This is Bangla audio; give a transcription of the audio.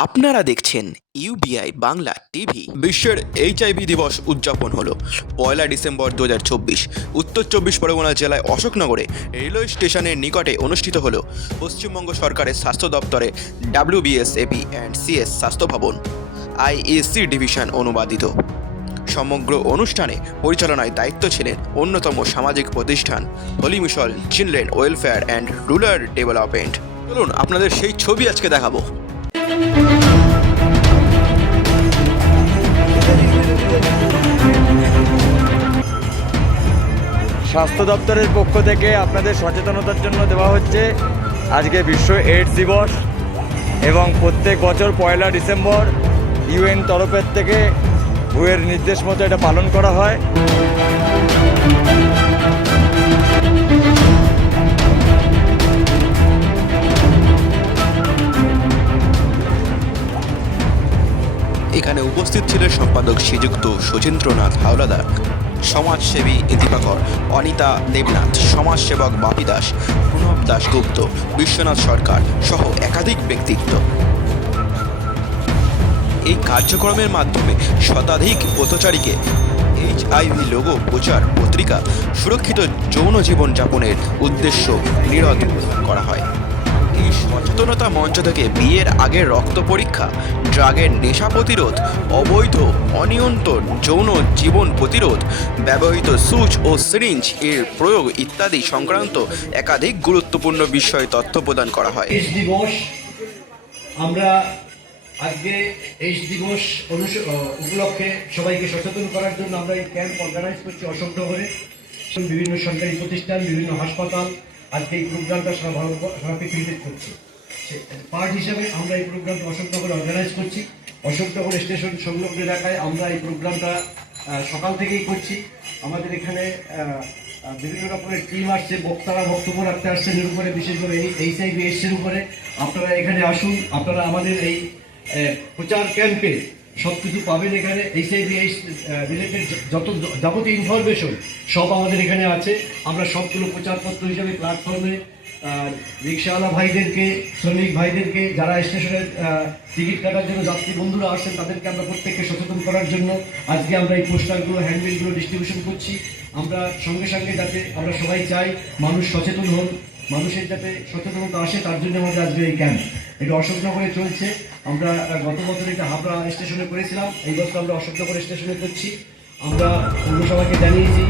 আপনারা দেখছেন ইউবিআই বাংলা টিভি। বিশ্বের এইচআইভি দিবস উদযাপন হলো 1 ডিসেম্বর 2024। উত্তর 24 পরগনা জেলায় অশোকনগরে রেলওয়ে স্টেশনের নিকটে অনুষ্ঠিত হলো পশ্চিমবঙ্গ সরকারের স্বাস্থ্য দপ্তরে WBSAP অ্যান্ড CS স্বাস্থ্য ভবন IAC ডিভিশন অনুবাদিত। সমগ্র অনুষ্ঠানে পরিচালনায় দায়িত্ব ছিলেন অন্যতম সামাজিক প্রতিষ্ঠান holy mission children welfare and rural development. চলুন আপনাদের সেই ছবি আজকে দেখাবো। স্বাস্থ্য দপ্তরের পক্ষ থেকে আপনাদের সচেতনতার জন্য দেওয়া হচ্ছে আজকে বিশ্ব এইডস দিবস, এবং প্রত্যেক বছর 1 ডিসেম্বর UN তরফের থেকে WHO-এর নির্দেশ মতো এটা পালন করা হয়। এখানে উপস্থিত ছিলেন সম্পাদক শ্রীযুক্ত সুচেন্দ্রনাথ হাওলাদার, সমাজসেবী দীপাকর, অনিতা দেবনাথ, সমাজসেবক বাপি দাস, প্রণব দাশগুপ্ত, বিশ্বনাথ সরকার সহ একাধিক ব্যক্তিত্ব। এই কার্যক্রমের মাধ্যমে শতাধিক পথচারীকে HIV লোগো প্রচার পত্রিকা সুরক্ষিত যৌন জীবন যাপনের উদ্দেশ্য নিরত করা হয়। এই সচেতনতা মঞ্চ থেকে বিয়ের আগের রক্ত পরীক্ষা, ড্রাগের নেশা প্রতিরোধ, অবৈধ অনিয়ন্ত্রণ যৌন জীবন প্রতিরোধ, ব্যবহৃত সুচ ও সিরিঞ্জ এর প্রয়োগ ইত্যাদি সংক্রান্ত একাধিক গুরুত্বপূর্ণ বিষয়ে তথ্য প্রদান করা হয়। এইডস দিবস, আমরা আজকে এইডস দিবস উপলক্ষে সবাইকে সচেতন করার জন্য আমরা এই ক্যাম্প অর্গানাইজ করছি অশোকনগরে। বিভিন্ন সরকারি প্রতিষ্ঠান, বিভিন্ন হাসপাতাল আজকে এই প্রোগ্রামটা সারা পৃথিবীতে করছে। পার্ট হিসাবে আমরা এই প্রোগ্রামটা অশোকনগরে অর্গানাইজ করছি। অশোকনগর স্টেশন সংলগ্ন এলাকায় আমরা এই প্রোগ্রামটা সকাল থেকেই করছি। আমাদের এখানে বিভিন্ন রকমের টিম আসছে, বক্তারা বক্তব্য রাখতে আসছেন এর উপরে, বিশেষ করে এই HIV এইডসের উপরে। আপনারা এখানে আসুন, আপনারা আমাদের এই প্রচার ক্যাম্পে সব কিছু পাবেন। এখানে HIV এইডস রিলেটেড যত যাবতীয় ইনফরমেশন সব আমাদের এখানে আছে। আমরা সবগুলো প্রচারপত্র হিসাবে প্ল্যাটফর্মে রিক্সাওয়ালা ভাইদেরকে, শ্রমিক ভাইদেরকে, যারা স্টেশনে টিকিট কাটার জন্য যাত্রী বন্ধুরা আসছেন, তাদেরকে আমরা প্রত্যেককে সচেতন করার জন্য আজকে আমরা এই পোস্টারগুলো, হ্যান্ডবিলগুলো ডিস্ট্রিবিউশন করছি। আমরা সঙ্গে সঙ্গে যাতে আমরা সবাই চাই মানুষ সচেতন হন, মানুষের যাতে সচেতনতা আসে, তার জন্য আমাদের আজকে এই ক্যাম্প। এটা অশোকনগরে চলছে। আমরা গত বছর এটা হাবড়া স্টেশনে করেছিলাম, এই বছর আমরা অশোকনগর স্টেশনে করছি। আমরা পৌরসভাকে জানিয়েছি।